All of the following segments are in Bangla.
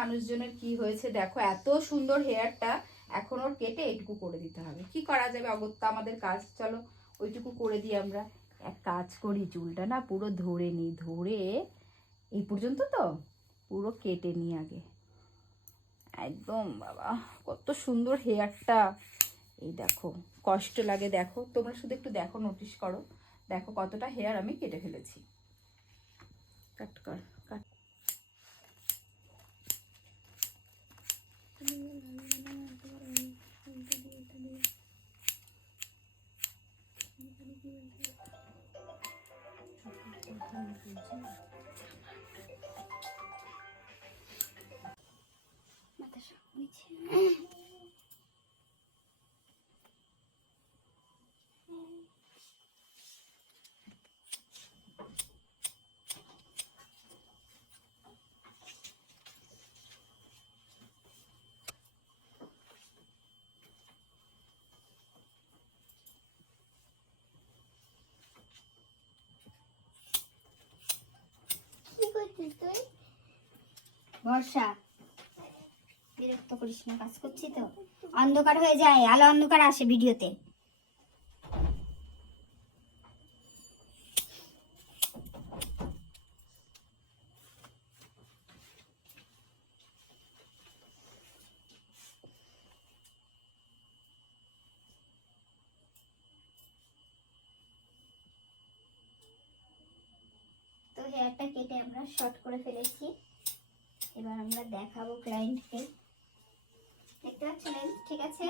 মানুষজনের কি হয়েছে দেখো, এত সুন্দর হেয়ারটা এখন ওর কেটে এইটুকু করে দিতে হবে। কি করা যাবে, অগত্যা আমাদের কাজ, চলো ওইটুকু করে দিই আমরা। এক কাজ করি, চুলটা না পুরো ধরে নিই, ধরে এই পর্যন্ত তো পুরো কেটে নিই আগে একদম। বাবা কত সুন্দর হেয়ারটা, এই দেখো কষ্ট লাগে, দেখো তোমরা শুধু একটু দেখো, নোটিস করো, দেখো কতটা হেয়ার আমি কেটে ফেলেছি। কাট কর, কাট। বর্ষা, বিরক্ত করিস না, কাজ করছি তো, অন্ধকার হয়ে যায়, আলো অন্ধকার আসে ভিডিওতে। তো হেয়ারটা কেটে আমরা শর্ট করে ফেলেছি, এবার আমরা দেখাবো ক্লায়েন্টকে। দেখতে পাচ্ছেন, ঠিক আছে,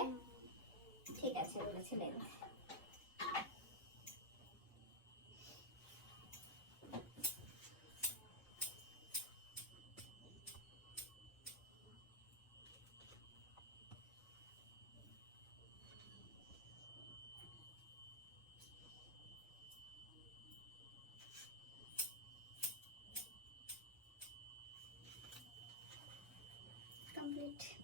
ঠিক আছে বলেছিলেন। কমপ্লিট।